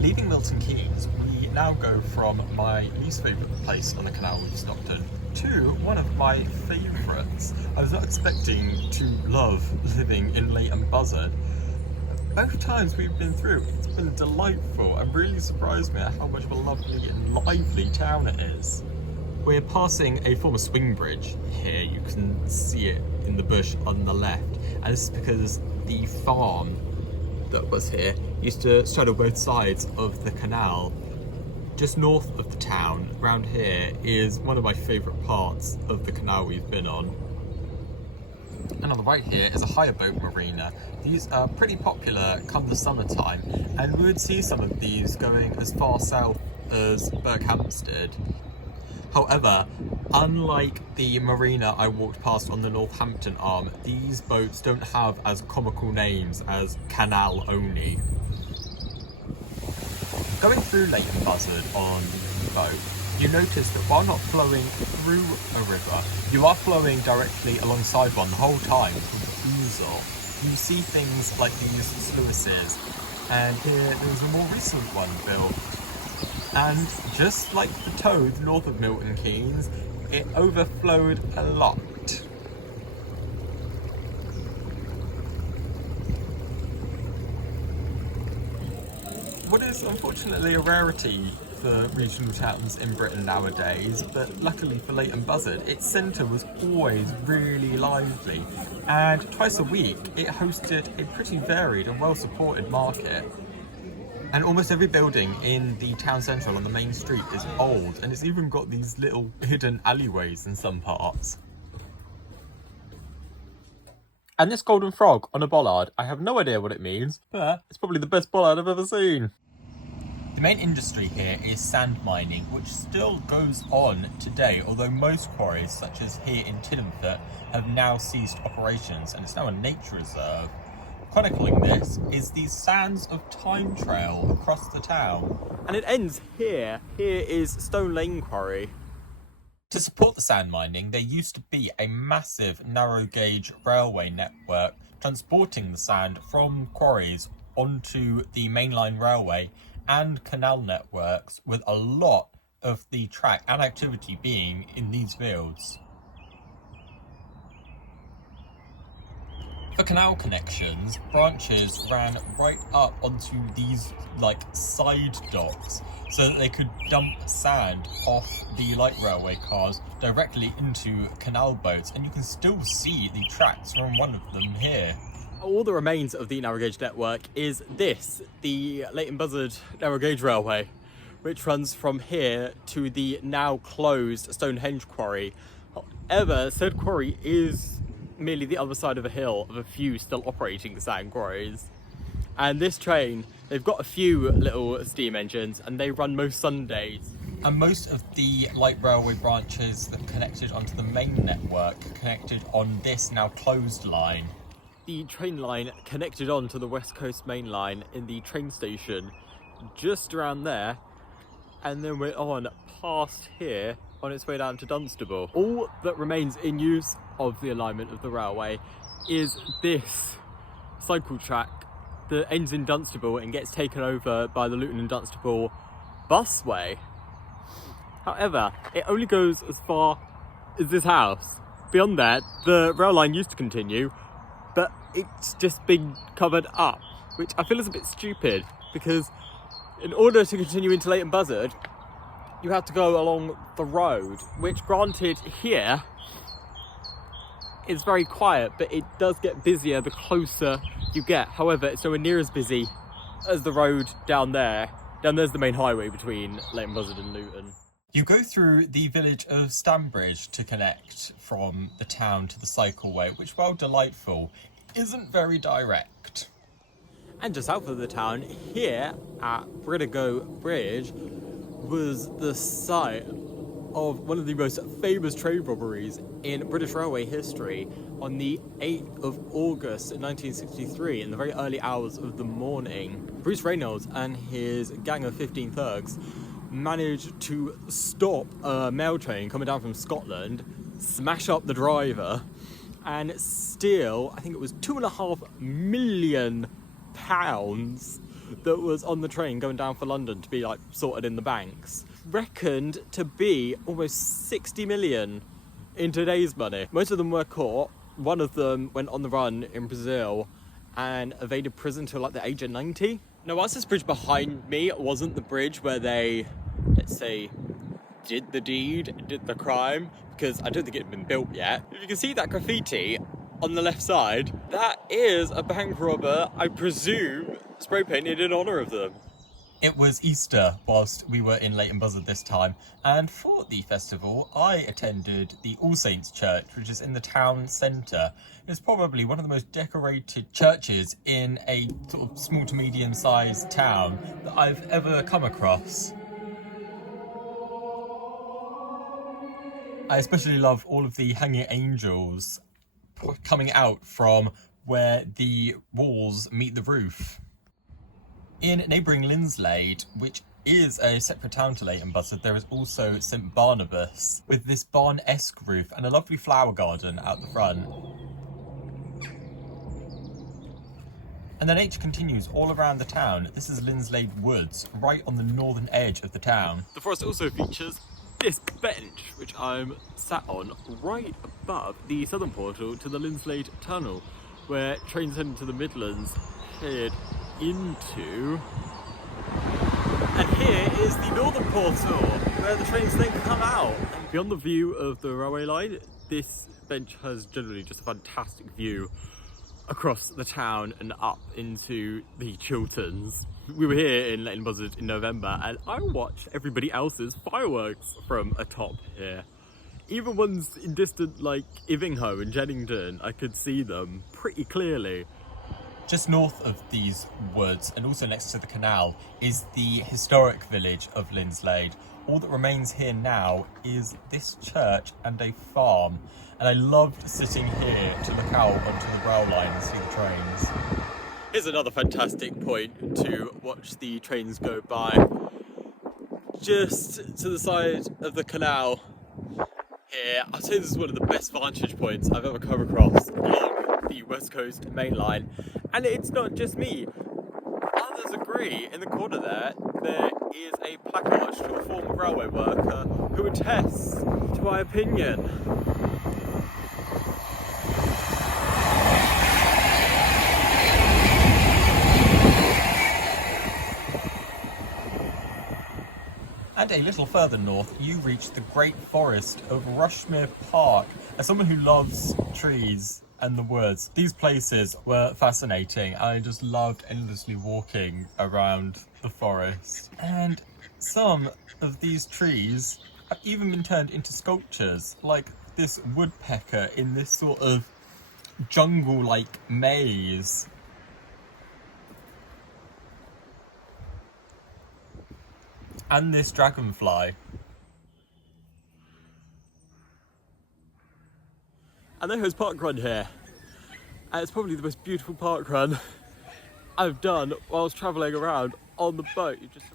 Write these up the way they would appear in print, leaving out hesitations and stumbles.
Leaving Milton Keynes, we now go from my least favourite place on the canal we've stopped in to one of my favourites. I was not expecting to love living in Leighton Buzzard. Both times we've been through, it's been delightful and really surprised me at how much of a lovely and lively town it is. We're passing a former swing bridge here, you can see it in the bush on the left, and this is because the farm that was here used to straddle both sides of the canal. Just north of the town, around here, is one of my favourite parts of the canal we've been on. And on the right here is a hire boat marina. These are pretty popular come the summertime, and we would see some of these going as far south as Berkhamsted. However, unlike the marina I walked past on the Northampton arm, these boats don't have as comical names as Canal Only. Going through Leighton Buzzard on the boat, you notice that while not flowing through a river, you are flowing directly alongside one the whole time called the Ouzel. You see things like these sluices, and here there was a more recent one built. And just like the Toad north of Milton Keynes, it overflowed a lot. What is unfortunately a rarity for regional towns in Britain nowadays, but luckily for Leighton Buzzard, its centre was always really lively, and twice a week it hosted a pretty varied and well supported market. And almost every building in the town centre on the main street is old, and it's even got these little hidden alleyways in some parts. And this golden frog on a bollard, I have no idea what it means, but it's probably the best bollard I've ever seen. The main industry here is sand mining, which still goes on today, although most quarries, such as here in Tiddenfoot, have now ceased operations, and it's now a nature reserve. Chronicling this is the Sands of Time Trail across the town. And it ends here. Here is Stone Lane Quarry. To support the sand mining, there used to be a massive narrow gauge railway network transporting the sand from quarries onto the mainline railway and canal networks, with a lot of the track and activity being in these fields. For canal connections, branches ran right up onto these side docks so that they could dump sand off the light railway cars directly into canal boats, and you can still see the tracks from one of them here. All that remains of the narrow gauge network is this, the Leighton Buzzard narrow gauge railway, which runs from here to the now closed Stonehenge quarry. However, said quarry is merely the other side of a hill of a few still operating sand quarries. And this train, they've got a few little steam engines and they run most Sundays. And most of the light railway branches that connected onto the main network connected on this now closed line. The train line connected on to the West Coast Main Line in the train station just around there, and then we're on past here on its way down to Dunstable. All that remains in use of the alignment of the railway is this cycle track that ends in Dunstable and gets taken over by the Luton and Dunstable busway. However, it only goes as far as this house. Beyond that, the rail line used to continue, but it's just been covered up, which I feel is a bit stupid, because in order to continue into Leighton Buzzard, you have to go along the road, which granted here is very quiet, but it does get busier the closer you get. However, it's nowhere near as busy as the road down there. Down there's the main highway between Leighton Buzzard and Luton. You go through the village of Stambridge to connect from the town to the cycleway, which, while delightful, isn't very direct. And just south of the town, here at Bridigo Bridge, was the site of one of the most famous train robberies in British railway history. On the 8th of August 1963, in the very early hours of the morning, Bruce Reynolds and his gang of 15 thugs managed to stop a mail train coming down from Scotland, smash up the driver, and steal, I think it was £2.5 million that was on the train going down for London to be like sorted in the banks, reckoned to be almost 60 million in today's money. Most of them were caught. One of them went on the run in Brazil and evaded prison till like the age of 90. Now, whilst this bridge behind me wasn't the bridge where they, let's say, did the deed, did the crime, because I don't think it had been built yet. If you can see that graffiti on the left side, that is a bank robber, I presume, spray painted in honour of them. It was Easter whilst we were in Leighton Buzzard this time, and for the festival I attended the All Saints Church, which is in the town centre. It's probably one of the most decorated churches in a sort of small to medium sized town that I've ever come across. I especially love all of the hanging angels coming out from where the walls meet the roof. In neighbouring Linslade, which is a separate town to Leighton Buzzard, there is also St Barnabas, with this barn-esque roof and a lovely flower garden out the front. And the nature continues all around the town. This is Linslade Woods, right on the northern edge of the town. The forest also features this bench, which I'm sat on right above the southern portal to the Linslade Tunnel, where trains heading to the Midlands head into. And here is the northern portal, where the trains then come out. And beyond the view of the railway line, this bench has generally just a fantastic view across the town and up into the Chilterns. We were here in Leighton Buzzard in November, and I watched everybody else's fireworks from atop here. Even ones in distant like Ivinghoe and Jennington, I could see them pretty clearly. Just north of these woods, and also next to the canal, is the historic village of Linslade. All that remains here now is this church and a farm, and I loved sitting here to look out onto the rail line and see the trains. Here's another fantastic point to watch the trains go by. Just to the side of the canal here, I'd say this is one of the best vantage points I've ever come across along the West Coast main line. And it's not just me. Others agree. In the corner there is a placard to a former railway worker who attests to my opinion. And a little further north, you reach the great forest of Rushmere Park. As someone who loves trees and the woods, these places were fascinating. I just loved endlessly walking around the forest. And some of these trees have even been turned into sculptures, like this woodpecker in this sort of jungle-like maze. And this dragonfly. And there goes park run here. And it's probably the most beautiful park run I've done whilst travelling around on the boat. You just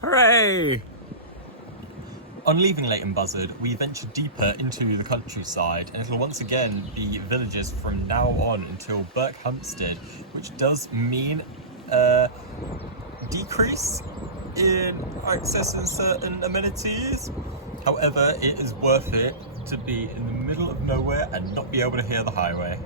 hooray! On leaving Leighton Buzzard, we venture deeper into the countryside, and it'll once again be villages from now on until Berkhamsted, which does mean a decrease in access to certain amenities. However, it is worth it to be in the middle of nowhere and not be able to hear the highway.